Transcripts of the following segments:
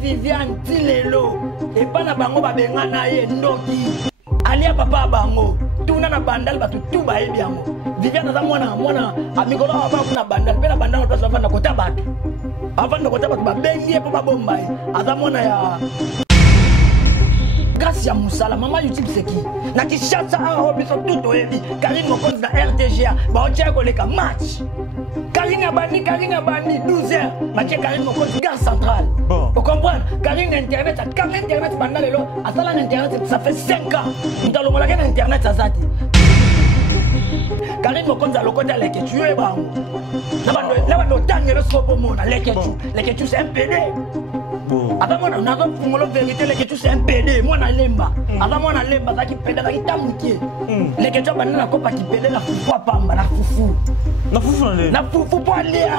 Viviane Tilelo et pas na bango ba bengana ye ndoki alia papa bango tuna na bandal batu tout ba ebiango Viviane za mwana amigolo ba kuna bandal pe na bandal to savana kota batu avant de kota batu ba bengie po ba bomba aza mwana ya grâce à Moussala, maman YouTube c'est qui? Na qui chasse à Robinson tout au Ebi, Karine Mokonzi na RTGA, ba on tient koleka match. Karine Abani, 12h, ma tient Karine Mokonzi gare centrale. Bon. Vous comprenez? Karine Internet, Karine Internet pendant le long, à ça Internet ça fait 5 ans. Nous allons la Internet ça zati. Karine Mokonzi a le côté avec tu es bon. Là on tang le scope au monde, les que c'est un PD. Avant moi on a pour la vérité les que c'est un PD moi na lemba avant moi na lemba ça qui pède ça qui tamuki les que tu as na copa qui pède la fufu pamba la fufu pour aller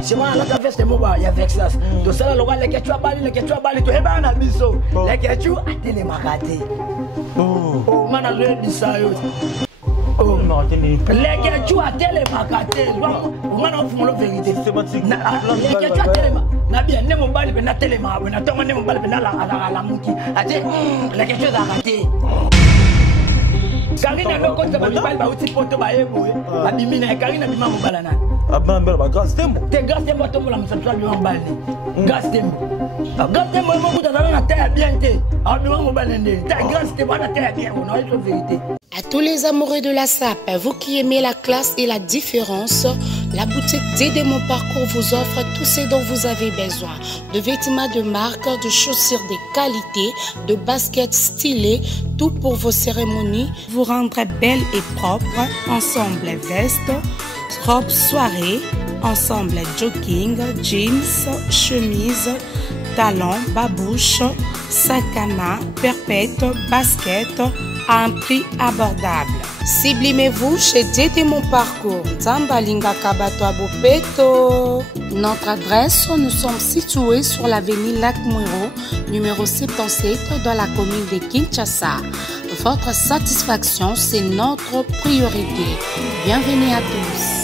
c'est moi la café c'est moi il y a Vexas to ça là les que tu as bali to e ba na biso les que tu a télé makate oh mana le bisayo oh non les que tu as télé makate moi non pour la vérité les que tu as télé na bien ne mobali pe na telema na tonga ne mobali pe na la muki ate la quelque chose à rater Karine no ko ba mobali ba uti poto ba ebo ba bimina Karine bima mobala na abamba ba grâce tembo te grâce tembo to mola msatwa bima mobali grâce tembo mo kuta na terre bien te abima mobali ndé ta grâce tembo na terre bien on a la vérité. À tous les amoureux de la SAP, vous qui aimez la classe et la différence, la boutique Dédé Mon Parcours vous offre tout ce dont vous avez besoin. De vêtements de marque, de chaussures de qualité, de baskets stylées, tout pour vos cérémonies. Vous rendre belle et propre, ensemble veste, robe soirée, ensemble jogging, jeans, chemise, talons, babouche, sac à main, perpète, basket, à un prix abordable. Sublimez-vous chez Dédé Mon Parcours, Zambalinga Kabato Abopeto. Notre adresse, nous sommes situés sur l'avenue Lac Mouiro, numéro 77 dans la commune de Kinshasa. Votre satisfaction, c'est notre priorité. Bienvenue à tous.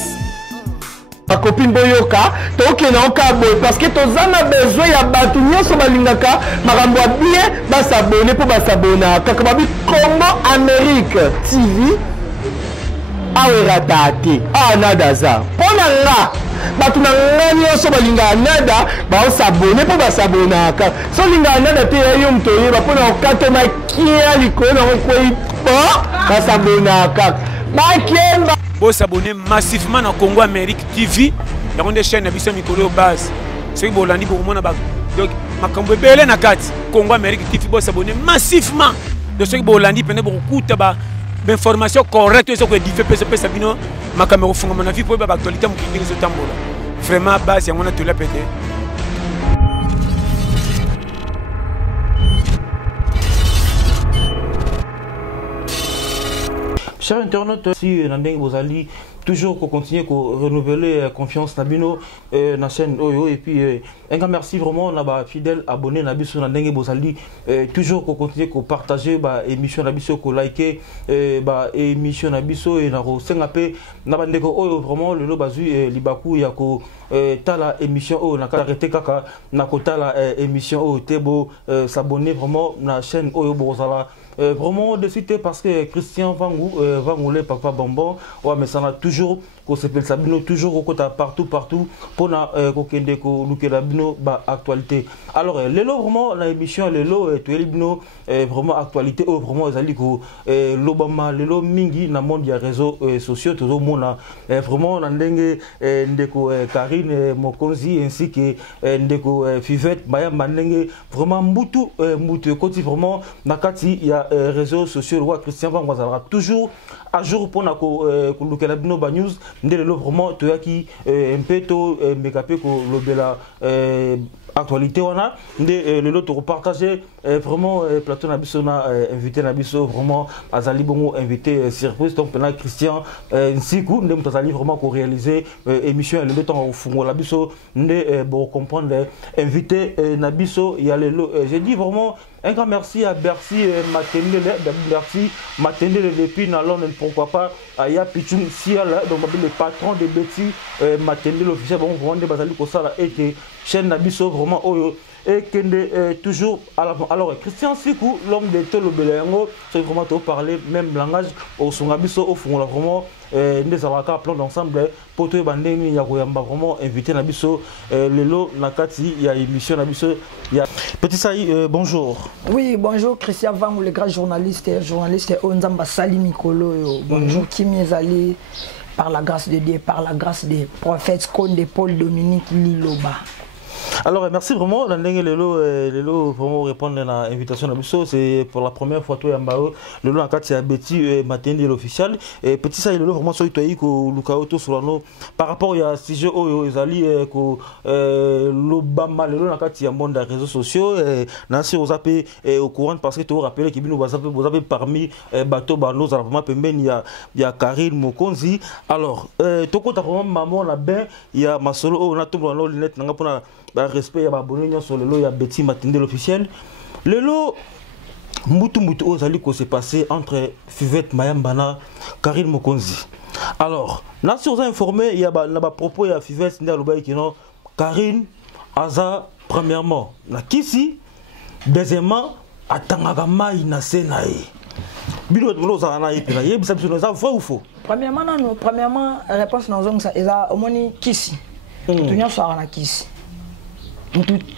Ma copine Boyoka, toke na okabo parce que tozana besoin ya batu nyonso balingaka makambo bien ba s'abonner pour ba s'abonner kaka babi Congo Amérique TV awera date nadaza pona nga batu na nga nyonso balingaka nada ba s'abonner pour ba s'abonner ka so linga nada te yo mtoye ba pona okato na kia likolo na koi ba s'abonner ka ba kiemba. Vous s'abonnez massivement à Congo Amérique TV. Il y a des chaînes qui sont au base. Ceux qui sont là, donc, ma belle na carte Congo Amérique TV, vous s'abonnez massivement. De ceux qui sont là, ils beaucoup d'informations correctes. Ceux qui sont diffusés, Sabino, ma caméra fond mon avis pour l'actualité, mon ce temps vraiment base, il y a tout la pété. Chers internautes, si vous allez toujours continuer à renouveler la confiance dans la chaîne Oyo et puis un grand merci vraiment à fidèles abonnés sur la chaîne vous allez toujours continuer à partager l'émission Nabiso, à liker l'émission Nabiso et na sengape na bandeko Oyo vraiment le lo bazu libaku ya ko tala émission Oyo na arrêter kaka na ko tala émission Oyo tebo s'abonner vraiment na chaîne Oyo bozala vraiment de suite parce que Christian Vangoulé Papa Bonbon mais ça n'a toujours qu'on s'appelle Sabino toujours au côté partout pour na kokende ko lukela bino ba actualité. Alors lelo vraiment la émission lelo tuelibino vraiment actualité vraiment ezali ko lobama lelo mingi na monde ya réseaux sociaux tout mona vraiment na ndenge ndeko Karine Mokonzi ainsi que ndeko Fivette baya ndenge vraiment mbutu koti vraiment na kati ya réseaux sociaux roi Christian Vangwazala toujours à jour pour na ko lukela bino ba news ndelo vraiment toyaki un peu to mekapé ko lobela actualité wana ndé le lot repartager vraiment plateau nabiso na invité nabiso vraiment azali bongo invité surprise donc pendant Christian Nsiku ndé mutazali vraiment ko réaliser émission le temps au fungo nabiso ndé bon comprendre invité nabiso il y a le j'ai dit vraiment Un grand merci à Bercy Matendele, merci Matendele depuis Nalon, pourquoi pas à Yapichum Sial, donc le patron de Betty Matendele officiel, bon, vraiment des basali Kosala et que chaîne Nabiso vraiment et que toujours alors Christian Sikou, l'homme de Tolo Belengo, c'est vraiment tout parler même langage au son Nabiso au fond vraiment des avocats plan d'ensemble pour tout bandemi ya koyamba vraiment invité Nabiso lelo nakati il y a émission Nabiso il y a Petit Saï bonjour. Oui, bonjour Christian Van, le grand journaliste Onzamba Sali Mikolo. Bonjour Kimi Ezali, par la grâce de Dieu, par la grâce des prophètes Konde Paul Dominique Liloba. Alors merci vraiment Lelo vraiment répondre à l'invitation de c'est pour la première fois toi Yambao Lelo en c'est Betty Matindi l'officiel et Petit ça Lelo vraiment sur toi ko Lukaoto Solano par rapport à sujet Ezali ko l'Obama Lelo en il y a monde des réseaux sociaux Nancy Ozape au courant parce que tu rappelles que vous avez parmi bateau banos vraiment pembeni il y a Karine Mokonzi alors toko ta vraiment maman la ben il y a Masolo on a tout dans l'eau lunette nanga pour respect ya babonné sur le lot ya Betty Matinde l'officiel le lot mutu ozali ko s'est passé entre Fivette Mayambana Karine Mokonzi alors là si on a informé il y a ba propos ya Fivette Ndaloba qui non Karine aza premièrement na kisi deuxièmement atangaka mai na senae bilo de za na epina yebisa biso za vrai ou faux premièrement réponse dans zone ça eza omoni kisi tunya so na kisi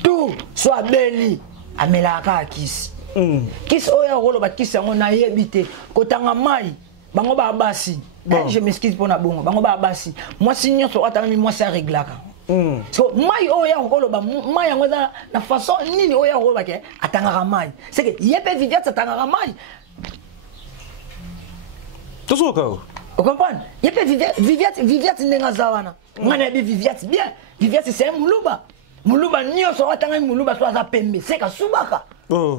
tout soit beli amelaka kisi kisi oyo rolo ba kisi ngo na yebite kotanga mai bango ba basi je m'excuse pour na bongo bango ba basi moi sinyo so atanga moi ça réglaka so mai oyo rolo ba mai ngo na façon nini oyo rolo ba ke atanga mai c'est que yebe vidiat atanga mai tout ça quoi vous comprenez yebe vidiat ndenga zawana ngana bi vidiat bien vidiat c'est un muluba Muluba nyoso atanga muluba so aza pembe seka subaka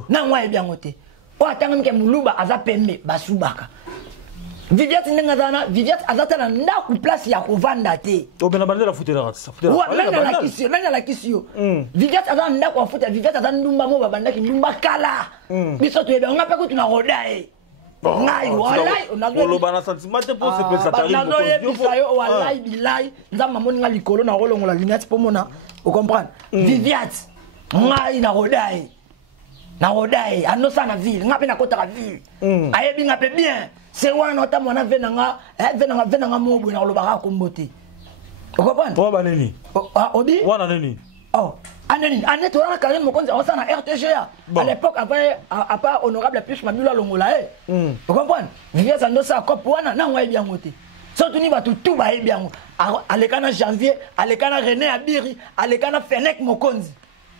na ngwa ebiango te o atanga mke muluba aza pembe basubaka Viviat ndenga zana Viviat azata na ndaku place ya kovanda te o bena bandela futela ça futela wa nana la kisio Viviat azana ndaku afuta Viviat azana ndumba mo babandaki ndumba kala biso to ebe ngape ko tuna rodae ngai walai onalo bana sentiment pour se pesa tari ko yo walai bilai nzamba moni ngali kolo na rolongola lunette pour mona vous comprenez Viviat ngai na rodae anosa na ville ngape na kota la ville ayebi ngape bien c'est ouais notamment on venanga mobo na lobaka kombote vous comprenez toi baneni obi wana neni oh aneni aneto na Karine Mokonzi on na RTGA à l'époque à part honorable plus Mabula Longola vous comprenez Viviat anosa cop wana na ngwa bien ngote surtout ni batu tout ba bien alekana janvier alekana René Abiri alekana Fenek Mokonzi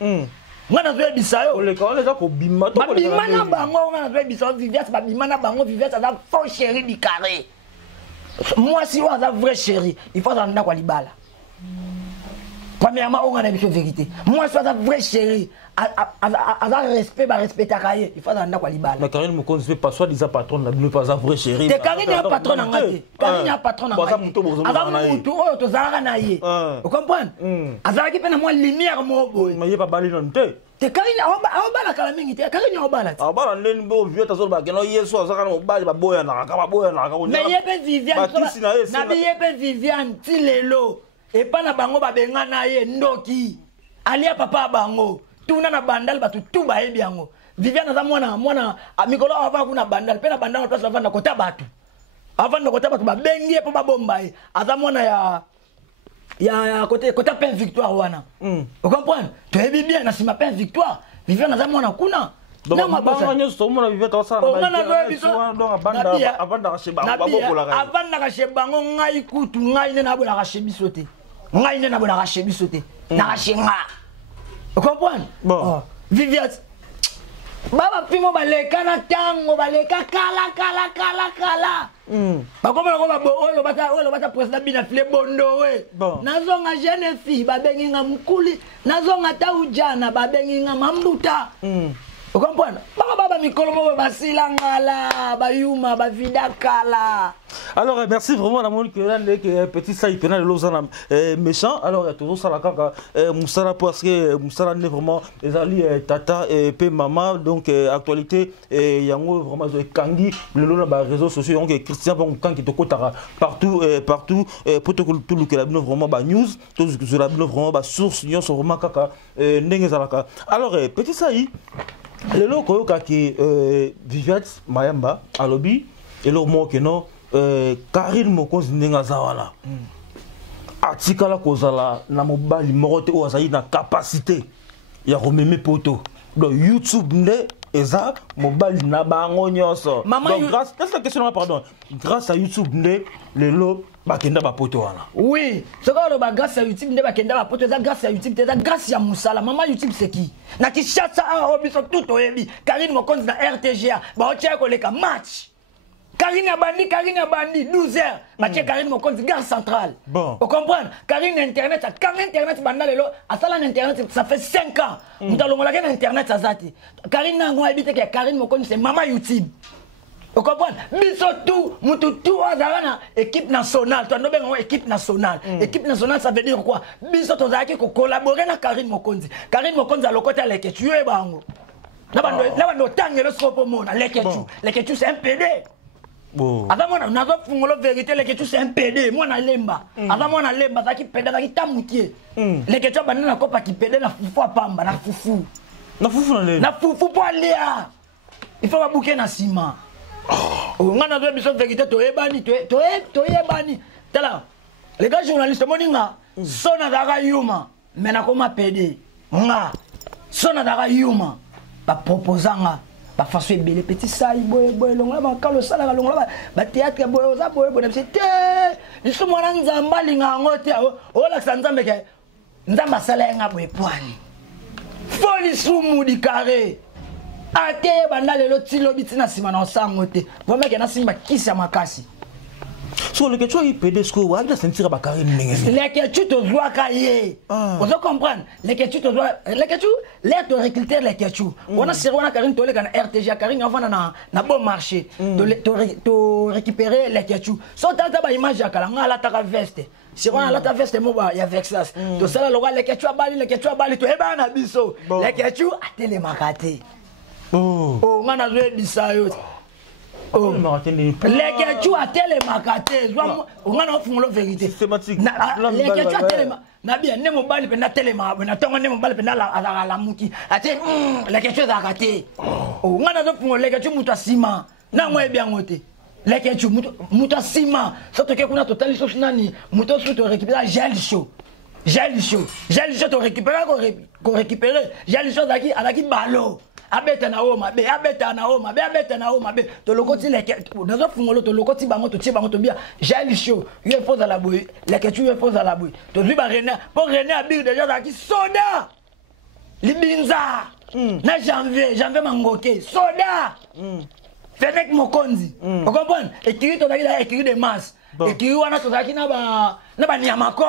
ngana zo bisayo oleka za ko bima to ko bima na bango ngana zo bisayo Viviat ba bima na bango Viviat za faux chéri du carré moi si on a vrai chéri il faut en kwa libala premièrement on a une vérité moi si on a vrai chéri à respect ba respecter kaye il faut en kwa libala mais Karine Mokonzi fait pas soit disant patron na ne pas un vrai chéri te Karine ya patron na ngate Karine ya patron na ngate avant mutu oyo to zalaka na ye vous comprenez azalaki pe na moi lumière mo boy mais pas bali non te Karine awabala kala mingi te Karine awabala te awabala ndeni bo vieux tazo ba keno yeso azaka na obali ba boya na ka mais yepe Vivian na yepe Vivian tilelo et pas na bango ba benga na ye ndoki alia papa bango tuna na bandal batu tuba yebi yango Vivian za mwana amikolo ava kuna bandal pe na bandal place avanda kota batu ba bengi po ba bomba ye aza mwana ya côté Pain Victoire wana vous comprenez tu es bien na sima Pain Victoire Vivian za mwana kuna na mabanga nyoso mona Vivian to sana ba avanda kasheba babokola ka avanda kasheba ngai kutu ngai ne na bola kashebiso te ngai ne na bola kashebiso te na kashenga vous comprenez bon Vivian baba pimo baleka na tango baleka kala bakoma ko ba oyo bata president bina file bondo we nazonga jeune fille babengi nga mukuli nazonga ta ujana babengi nga mambuta vous comprenez baba mikolo mo basila ngala bayuma bavida kala. Alors merci vraiment la monde que petit ça il peut aller l'ozana méchant. Alors il y a toujours ça la kaka Moussala parce que Moussala n'est vraiment les alliés tata et pe maman donc actualité et yango vraiment kangi le long des réseaux sociaux donc Christian quand qui te kotara partout pour tout le que la vraiment ba news tout que la vraiment ba source nyons vraiment kaka ndenge zalaka. Alors petit ça le loko qui Viviette Mayamba à lobby et le mot que non Karine Mokonzi ndenge zawala atikala kozala na mobali morote o azali na capacité ya rememe poto donc YouTube nde eza mobali na bango nyonso donc grâce la question pardon grâce à YouTube nde lelo bakenda ba poto wana oui ce que ba grâce à YouTube nde bakenda ba poto eza grâce à YouTube eza grâce ya Moussala maman YouTube c'est qui na Kinshasa a obiso tout oyebi Karine Mokonzi na RTGA ba otia ko leka match Karine Abandi, 12h. Mathieu Karine Mokonzi, gare centrale. Bon. Vous comprenez? Karine Internet, quand Internet, à ça Internet, ça fait 5 ans. Nous allons regarder Internet, ça zati. Karine Nango habite que Karine Mokonzi, c'est maman YouTube. Vous comprenez? Bisotou, Moutoutou, Azarana, équipe nationale. Tu as nommé équipe nationale. Équipe nationale, ça veut dire quoi? Bisotou, Zaki, collaborer avec Karine Mokonzi. Karine Mokonzi, à l'côté, elle est tuée, bango. Là, on a tangé le scope au monde. L'équetu, c'est un PD. Avant moi, on a la vérité, les questions c'est un PD. Moi, on a lemba. Avant moi, on a lemba, ça qui pède, ça qui tamoutier. Les questions, on a copa qui pède, na foufou à pamba, na foufou. Na foufou pour aller à. Il faut pas bouquer na ciment. On a besoin de vérité, tu es banni, tu es banni. Les gars journalistes, moninga, sona daga yuma, mais na koma PD. Nga, sona daga yuma, pas proposanga. Ba façon belé petit ça boy longa ba kalo sala longa ba théâtre boy za boy c'était ils sont mona nzamba linga ngote o la sanzambe ke nzamba sala nga boy poani foli sumu di carré ate banda lelo tilo bitina sima na sangote bo meke na simba kisa makasi so le que tu as PD ce que vous avez sentir ba Karine ndenge les que tu te vois cahier vous comprenez les que tu te vois les que tu les te recruter les que tu on a servi na Karine tole kana RTG Karine avant na bon marché to récupérer les que tu so tata ba image ya kala ngala ta veste si on a la ta veste mo ba ya vexas to sala loga les que tu abali to eba na biso les que tu atele makate oh ngana zo bisa yo oh, les gars, tu as tellement gâté. On a fait la vérité. Systématique. Les gars, tu as tellement. Nabi, ne me balle pas tellement. Na tonga ne me balle pas la mouki. Ate, les gars, tu as gâté. On a fait les gars, tu muta ciment. Na moi bien ngote. Les gars, tu muta ciment. Surtout que kuna total sauce nani. Muta sous te récupérer gel chaud. Gel chaud te récupérer ko récupérer. Gel chaud avec ballon. Abeta na oma be to lokoti leke nazo fungolo to lokoti bango to tie bango to bia jali show yo pose à la boue leke tu yo pose à la boue to lui ba René pour René abir déjà za ki soda libinza na janvier mangoke soda Fenech Mokonzi vous comprenez écrit to la écrit de masse écrit wana to zaki na ba nyamako.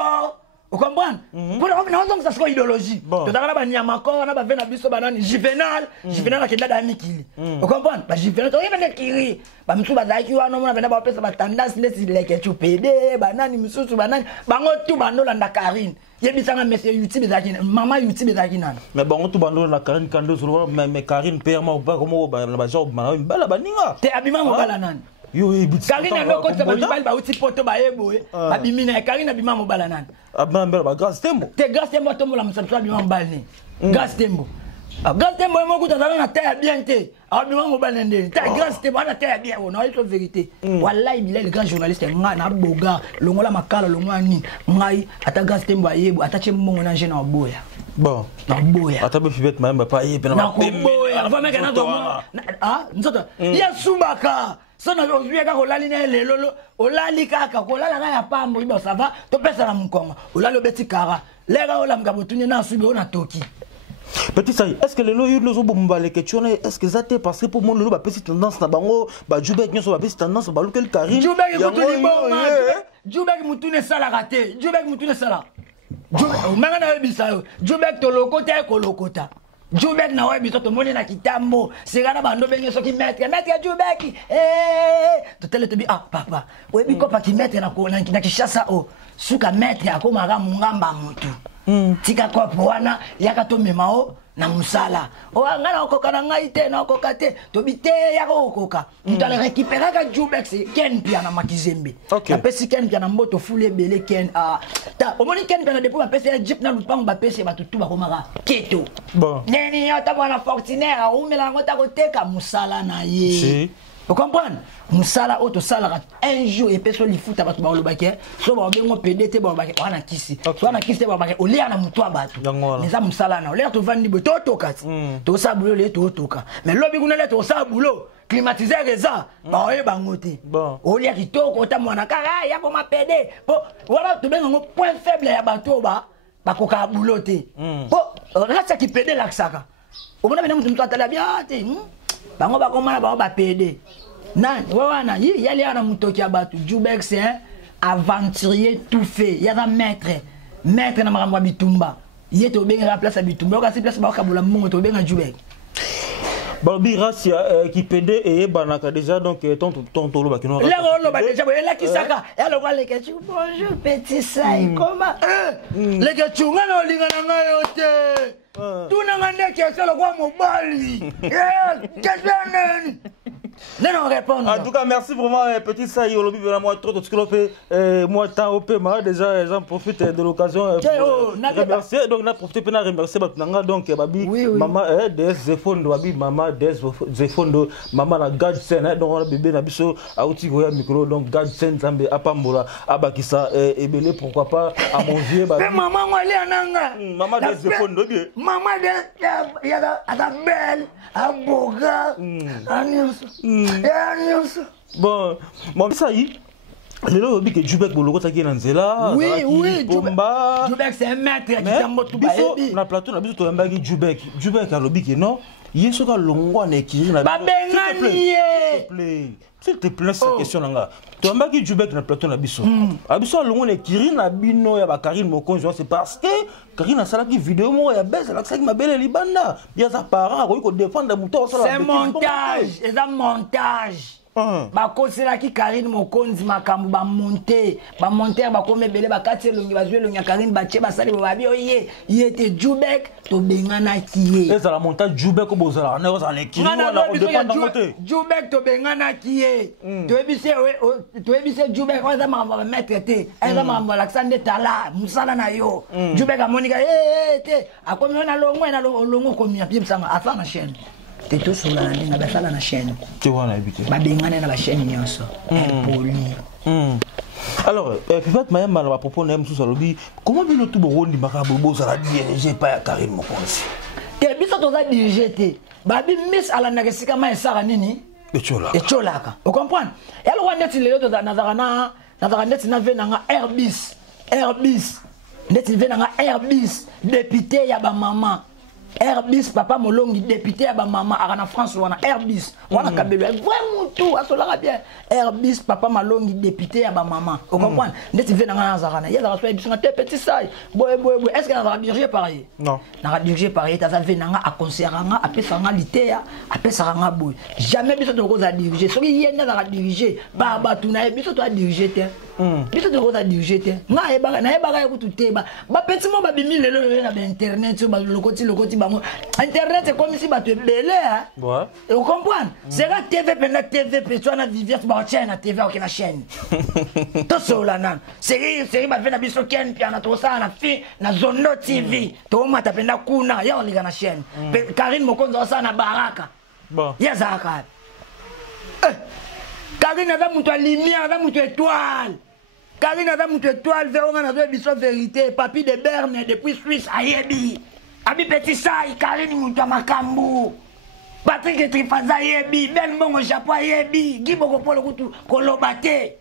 Vous comprenez? Pour nous, ça c'est idéologie. Tu as la Niamako, on a fait la biso banane Juvenal qui est là dans Mikili. Vous comprenez? Juvenal, tu as même écrit. Bah monsieur bazaki wana on a fait la pesa ba tendance les que tu PD banane monsieur banane bango tout bando la Karine. Yebisanga monsieur YouTube ezaki maman YouTube ezaki nana. Mais bango tout bando la Karine kando sur mais Karine paiement ou pas comment ba job une bala baninga. T'es abima mobala nana. Yo Karine a le côté ba ba uti poto ba ebo abimina Karine abima mobala nana. Abamba ba grâce tembo. Te grâce tembo tombo la msamswa abima mobala ni. Grâce tembo. Grâce tembo mo kuta na terre bien te. Abima mobala ndeni. Ta grâce tembo na terre bien on a une vérité. Wallahi bilal le grand journaliste nga na boga longola makala longwani ngai ata grâce tembo ayebo ata chembongo na jena oboya. Bon, boya. Ata be fibet même pas y pena. Na boya, va meka na domo. Ah, nzoto. Ya subaka. Sona aujourd'hui ka kolali na lelo, olali kaka kolala na ya pambo ibo ça va, to pesa na mkongo. Olali obeti kara. Lega ola mkabotunye na subi ona toki. Petit ça, est-ce que les lois ils ont bombardé que tu en est-ce que ça t'est parce que pour moi le lot ba petite tendance na bango ba Jubek nyo so ba petite tendance ba lokel Karine. Jubek mutuni bon. Jubek mutuni sala raté. Jubek mutuni sala. Jubek manga na ebisa yo. Jubek to lokota ko lokota. Jubek na webi to moni na kitambo. Sirana bando benye so ki maître Jubek. To tele to bi papa. Webi ko pa ki maître na ko na kishasa suka maître akoma ga mungamba mutu. Tika ko wana yakato memao na musala. Ngana okoka na ngai te na okoka te. To bite yako okoka. Mutu ale récupérer ka Jubek c'est Ken pia na makizembe. Na pesi Ken pia na mboto fule bele Ken ta omoni Ken pia na depuis ba pesi Jeep na lupango ba pesi ba tutu ba komaka keto. Bon. Neni yota mwana fortunaire umela ngota koteka musala na ye. Si. Vous comprenez? Musala auto sala un jour et personne li futa ba ba lobake. So ba bengo PDT ba ba wana kisi. So wana kisi ba ba olia na mutu abatu. Neza musala na olia to vandi bo to toka. To sa bulo le to toka. Mais lobi kuna le to sa bulo. Climatiser reza ba oye bangote. Bon. Olia kitoko ta mwana kara ya ko ma PD. Po wala to bengo point faible ya bato ba koka bulote. Po rasa ki PD laksaka. Omona bena mutu atala bien te. Bango ba komana ba PD. Nan wana yali ana mutoki abatu Jubek c'est un aventurier tout fait. Il y a un maître na makambo bitumba. Yé to benga place à bitumba. Ka si place ba ka bola mongo to benga Jubek. Babi Racia qui PD et banaka déjà donc ton lo ba kino. Le ba déjà la kisaka. Et alors le kechu bonjour petit sai comment le kechu ngana linga na ngayo te. Tu na ngane kesa lo kwa mobali. Qu'est-ce non, répondre. En tout cas, merci vraiment, petit Saï, au lobby, moi, trop de ce que l'on fait. Moi, tant au paiement, déjà, j'en profite de l'occasion pour remercier. Donc, on a profité pour remercier Batnanga. Donc, Babi, maman, DS Zefondo, Babi, maman, DS Zefondo, maman, la Gadsen, donc, on a bébé, Nabiso, Aouti, Goya, Micro, donc, Gadsen, Zambé, Apambola, Abakisa, et Belé, pourquoi pas, à mon vieux, Babi. Maman, on est en Anga. Maman, DS Zefondo, bien. Maman, il y a la belle, à Boga, à bon, mon ça y est, le que Jubek Boloko taki na nzela. Oui, Jubek c'est un maître qui tambo tout baebi. Na plateau na biso to yambaki Jubek a lobi que non, yeso ka longwa na ekiri na. Ba bengani. S'il te plaît, cette question là. Tu as dit Jubek na plateau na biso. Abiso longwa na ekiri na bino ya ba Karine Mokonjo, c'est parce que Karine a salaki vidéo mo ya bese la saki mabele libanda. Ya sa parent ko défendre muto ça. C'est montage, c'est un montage. Bakosela ki Karine Mokonzi makambo ba monter ba kome bele ba kati longi ba zwe longi Karine ba che ba sali ba bi oye yete Jubek to bengana kiye. Et ça la montage Jubek ko bozala na za lekiri wala ko dépendre monter. Jubek to bengana kiye. To ebise Jubek ko za ma mettre te. Eza ma Alexander Tala musala na yo. Jubek a monika te akomi na longo komi ya pimsanga afa na chaîne. C'est tout sur la ligne, ça la chaîne. Tu vois, on a habité. Babengane na la chaîne, il y a ça. Alors, peut-être Mayam à propos de M. Salobi, comment bien le tout bon de Marabobo, ça l'a dirigé par Karine Mokonzi? Et bien, ça doit diriger. Babi Miss à la Nagasika, mais ça, Nini. Et Chola. Vous comprenez? Et alors, on est il est dans Nazarana, Airbus. Net il vient dans Airbus, député Yaba Maman. Airbus papa molongi député à maman à France ou en Airbus wana kabelo vraiment tout à cela bien Airbus papa malongi député à maman vous comprenez ndeti vena ngana zarana ya za soit bisanga te petit ça boy est-ce que na diriger pareil non na diriger pareil ta za vena nga a conseiller nga a pesa nga litea a pesa nga boy jamais biso to ko za diriger so ki yenda za diriger ba batu na biso to a diriger te biso to ko za diriger te nga e ba na e ba ka ku tuteba ba petit mo ba bimi lelo na internet ba lokoti Internet c'est comme si tu es belé, hein? Ouais. Et vous comprenez? C'est la TV, pendant TV, puis tu as une vivière, tu vas chaîne, la TV, aucune chaîne. Tout ça, là, non. Série, tu vas faire la biso ken, puis on a tout ça, on a fait la zone no TV. Tu vas faire la kuna, y'a on est dans la chaîne. Karine Mokonzi, on a baraka. Bon. Y'a ça, Karine a monté lumière, a monté étoile. Karine a monté étoile, vers on a biso vérité, papi de Berne, depuis Suisse, à Yebi. Abi petit sai Karine mutu makambu Patrick Trifaza yebi Ben Bongo Japon yebi Giboko polo kutu kolobate.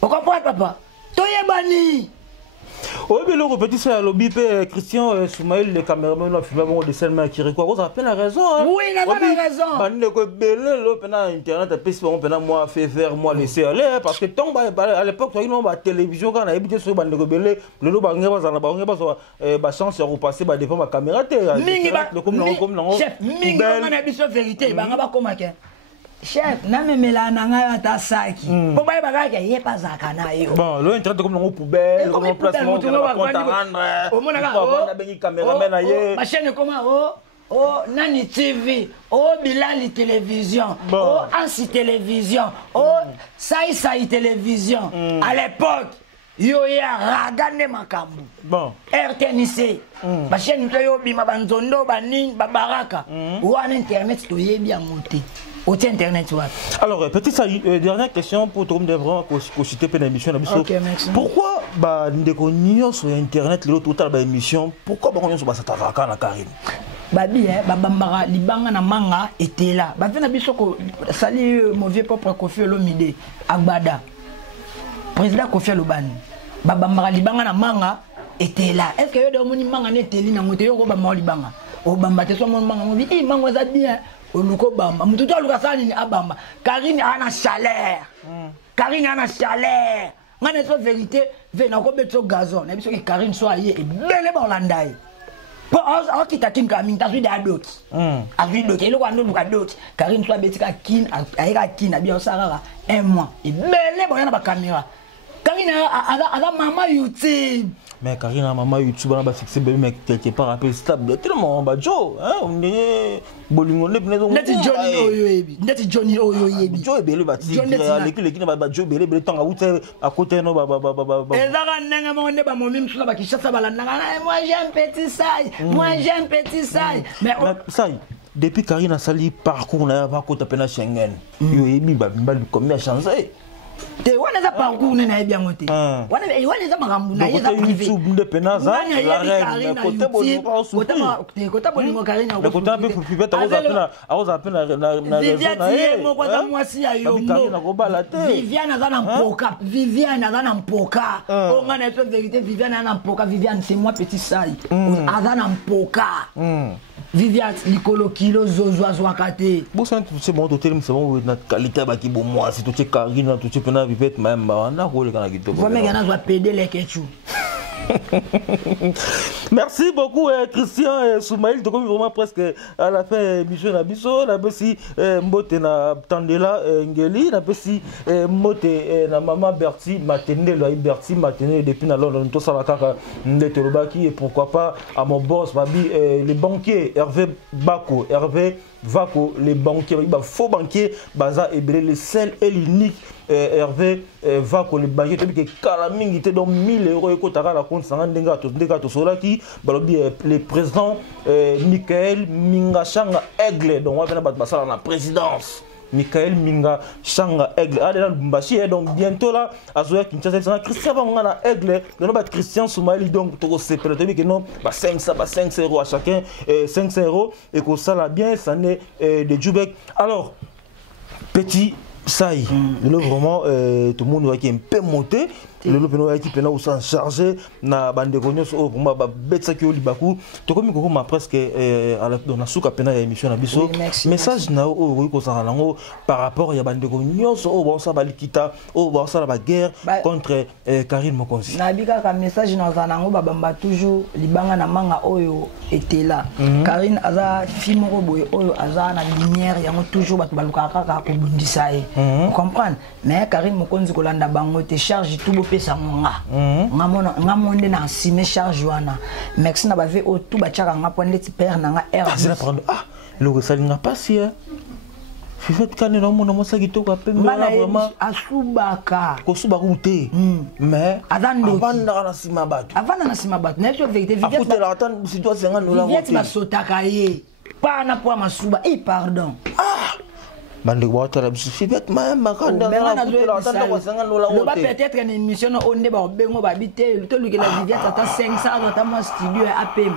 Vous comprenez papa? Toyebani. Oui, mais le petit, c'est lobby, Christian Soumaïl, les caméramans, le film de Selma Kiriko, vous avez la raison. Oui, il a raison. Internet, moi, fait faire, moi, laisser aller, parce que tant à l'époque, la télévision, quand on a habité sur le Bandegobele, le lot, la chance de repasser, dépend de la caméra. Chef, vérité, chef, name melana ta saki. Bon ba ba ka ye pas zakana yo. Bon, le internet comme dans poubelle, comme en placement, comme en compte à rendre. Au mona ka bengi caméraman aye. Ma chaîne comment Nani TV, Bilali télévision, Ansi télévision, Saï télévision. À l'époque, yo ya ragane makambu. Bon. RTNC. Ma chaîne yo bima banzondo banin babaraka. Ou en internet to ye bien monté. Au internet, ouais. Alors, petite dernière question pour tout le monde pour citer une émission. Ok, merci. Pourquoi nous sur internet, le total de l'émission, pourquoi nous sommes sur la Karine? Babi, Babambara, Libanga na manga était là. Babi na bisoko, sali mon vieux propre Kofi Olomide, Agbada. Président Kofi Olobani. Babambara, Libanga na manga était là. Est-ce que yo de moni manga n'était là, n'amote yo ko bamba Libanga. O bamba te so mon manga, on dit, manga za bien. Oluko bamba mututu aluka sani ni abamba Karine ana chaleur Karine ana chaleur ngane so vérité ve na ko beto gazon na biso ki Karine so aye e bele ba Hollandais po o kita kin ka min tasu da dot avi dot ele ko ando luka dot Karine so betika kin ayeka kin abi o sarara un mois e bele ba yana ba caméra Karine ala mama YouTube. Mais Karine, maman YouTube, on a fixé mais quelque part un peu stable. Tellement bas Joe, hein, on est bolingo ne venez Neti Johnny Oyoyebi, Neti Johnny Oyoyebi. Joe bele bati. L'équipe ba Joe bele temps à côté no ba. Et là nanga mo ne ba mo mim sula ba kishasa bala nanga. Moi j'aime petit saï, moi j'aime petit saï. Mais saï. Depuis Karine a sali parcours na ba ko tapena Schengen. Yo yebi ba combien changer. Te wana za parcours na bien ngote. Wana za makambu na yeza privé. YouTube de penaza la règle côté bolingo côté bolingo Karine. Le côté un peu fupipé ta oza pena na Viviane mo kwa mwasi ya yo. Viviane azana mpoka. Viviane azana mpoka. On a une vérité Viviane azana mpoka. Viviane c'est moi petit saï. Azana mpoka. Viviane likolo kilo zozo azwakate. Bon c'est bon hôtel c'est bon notre qualité ba ki bon moi si tu Karine tu pena vivette même na ko le kana ki to. Faut mais gana zo pédé les ketchu. Merci beaucoup Christian Soumaïl, donc vraiment presque à la fin émission na biso na besi mbote na Tandela Ngeli na besi mbote na maman Berti Matendelo Berti Matendelo depuis na Londres to sala kaka ndetolobaki et pourquoi pas à mon boss babi les banquiers Hervé Vako les banquiers ba faux banquiers baza ebele le seul et l'unique Hervé Vako les banquiers que kalamingi te donc 1000 € ekotaka la compte sanga ndenga to solaki balobi le président Michael Mingashanga Aigle donc on va venir battre la présidence Michael Minga Shanga Aigle a déjà Lumbashi et donc bientôt là à Zoya Kinshasa Christian Bangana Aigle de notre Christian Soumaïli donc tout c'est peut-être que non 500 € à chacun 500 € et que ça là bien ça n'est de Djoubek. Alors petit ça y le vraiment tout le monde va qui un peu monter le lopeno qui pena ou s'en charger na bande konyo so pour moi ba betsa ki olibaku to komi ko ma presque à la dans suka pena émission na biso message na o ko sa lango par rapport ya bande konyo so o bon ça ba likita o bon ça la guerre contre Karine Mokonzi na bika ka message na zanango ba bamba toujours libanga na manga oyo était là Karine aza fimo boye oyo aza na lumière yango toujours ba baluka kaka ko bundisa e comprendre mais Karine Mokonzi ko landa bango te charge tout pesa nga ngamonde na sime charge wana merci na bave o tout bachaka nga pon leti père na nga r le resalinga pasi fifet kane na mona mosa kitoko pembe vraiment asubaka ko subaka ute mais avanda na sima batu na yo vérité Viviette la attendre si toi 50 $. Viviette masotaka ye pa na po masuba pardon bande wata la bisu bet ma makanda na le ba peut-être une émission on ne ba bengo ba bité to luki la Viviette ata 500 ata mo studio APM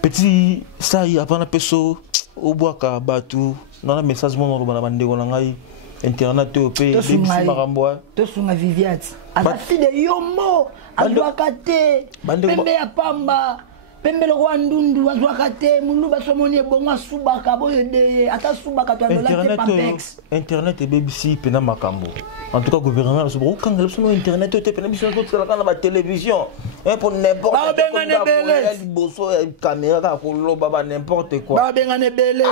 petit ça y avant la peso au boaka batu dans la message mon na bande ko ngai internet au pays BBC Maramboa to sunga Viviat azafi de yombo azwakate pembe ya pamba pembe le roi ndundu azwakate mulu basomoni bonga subaka boyede ata subaka to andola Pampex internet et BBC pena makambo en tout cas gouvernement so bro quand le internet te pena biso ko tsala kana ba télévision pour n'importe ba bengane bele boso caméra ko lo baba n'importe quoi ba bengane bele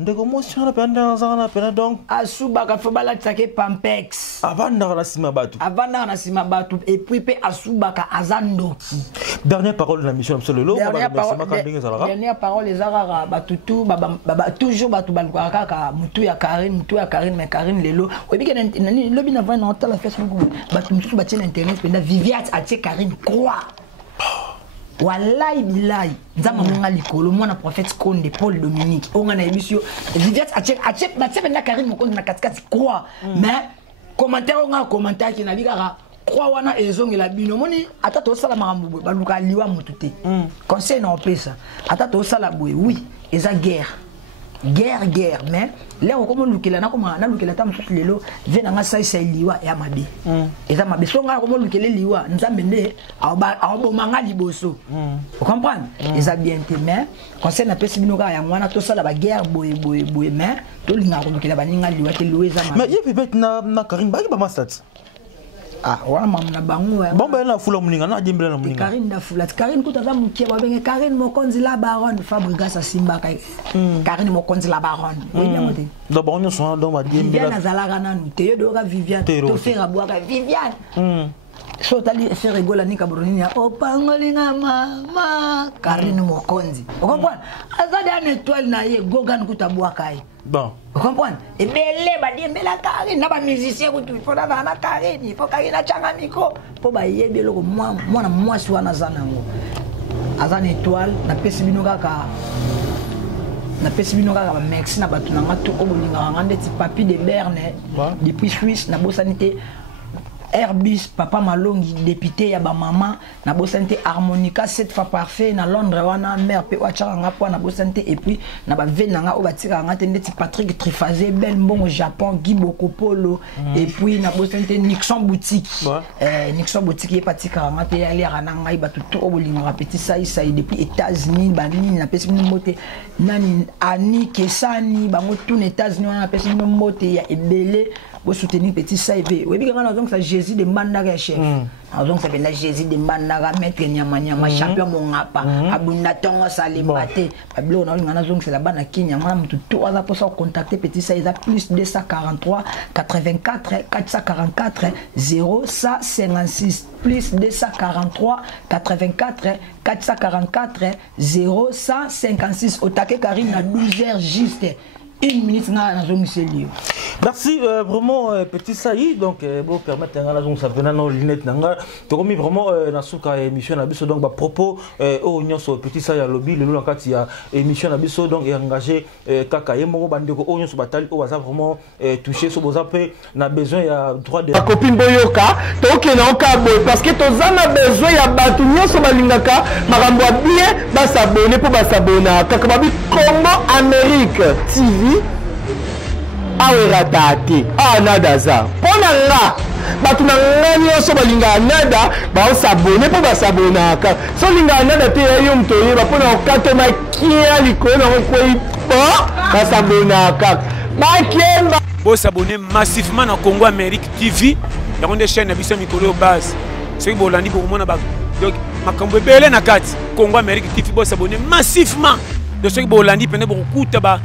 ndeko motion na penda zana pena donc asubaka fo balatisa ke Pampex avanda na sima batu et puis pe asubaka azandoki dernière parole de la mission absolument dernière parole les arara batutu baba toujours batu balukaka kaka mutu ya Karine mais Karine lelo obike nani lobi na vana na la Facebook batu mutu batie internet penda Viviat atie Karine croix. Wallahi billahi nzama munga likolo mwana prophète Konde Paul Dominique onga na ebisio Viviat achep na Karine mokonde na katikati croix mais commentaire qui na bikara croix wana ezongela bino moni ata to sala makambo baluka liwa mutute conseil na opesa ata to sala boy oui eza guerre mais là comme lukela na koma na lukela tam susu lelo vena nga sai liwa ya mabe eza mabe so nga comme lukela liwa nzambe nde abo manga liboso vous comprenez eza bien te mais conseil na pesi bino ka ya mwana to sala ba guerre boy mais to linga ko lukela baninga liwa te loeza mabe mais yepi bet na Karine ba mastat wana mamna bango bon ben la fula muninga na dimbela na muninga Karine na fula Karine kutaza mukie ba benge Karine mokonzi la baronne Fabrigas asimba kai Karine mokonzi la baronne oui bien moté la baronne so dans ba dimbela Viviane azalaka nanu te yodoka Viviane to faire boaka Viviane so tali faire rigola nika boronini o pangolinga mama Karine mokonzi vous comprenez azali an étoile na ye gogan kutabwa kai bon vous comprenez et belé ba dimbela Karine na ba musicien kutu il faut na Karine il faut Karine na changa miko po ba yebe loko mwana mwasi wana zanango azan étoile na pesi bino kaka ba merci na batu na ngatu ko bolinga ngande ti papi de Berne depuis Suisse na bosanité Airbus papa Malongi député ya ba maman na bosanté harmonica 7 fois parfait na Londres wana mère pe wachanga po na bosanté et puis na ba venanga o batika ngate ndeti Patrick Trifazé bel mbongo Japon Guy Bokopolo et puis na bosanté Nixon boutique Nixon boutique e patika ngate ya lera na ngai batu to o bolinga petit ça depuis États-Unis banini na pesi moté nani Ani Kesani bango tout États-Unis na pesi moté ya ebele bo soutenir petit ça et oui bien donc ça Jésus de Mandara chef donc ça vient Jésus de Mandara maître nyama champion mongapa abunda tongo salibate bablo na ngana donc c'est là-bas na Kenya mwana mtu to aza posa contacter petit ça ils a plus 243 84 444 0156 plus 243 84 444 0156 au taquet Karine à 12h juste 1 minute na zomiselio. Merci vraiment petit Saï donc bon permettre la zone ça venant nos lunettes nanga to comme vraiment na suka émission na biso donc ba propos au nyonso petit Saï à lobby le lokati ya émission na biso donc engagé kaka yemo bandeko au nyonso batali au hasard vraiment toucher so bozape na besoin ya droit de la copine boyoka to ke na ka boy parce que tozana besoin ya batu nyonso balingaka makambo bien ba s'abonner pour ba s'abonner kaka babi Congo Amérique TV aweradate nadaza pona nga batu na nga nyonso balinga nada ba s'abonner po ba s'abonaka so linga nada te yo mto yeba pona okatoma kia likolo na koi ba s'abonaka bakemba bo s'abonner massivement na Congo Amérique TV ya onde chaîne na biso mikolo base c'est bo landi bo mona ba donc makambo belé na kati Congo Amérique TV bo s'abonner massivement de ce que bo landi pene bo kuta ba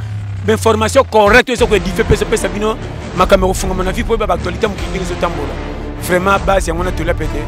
information correcte sur que diffé PCP Sabino ma caméra fonga mon avis pour ba actualité mo kingi zo tambola vraiment base ya mona to la pété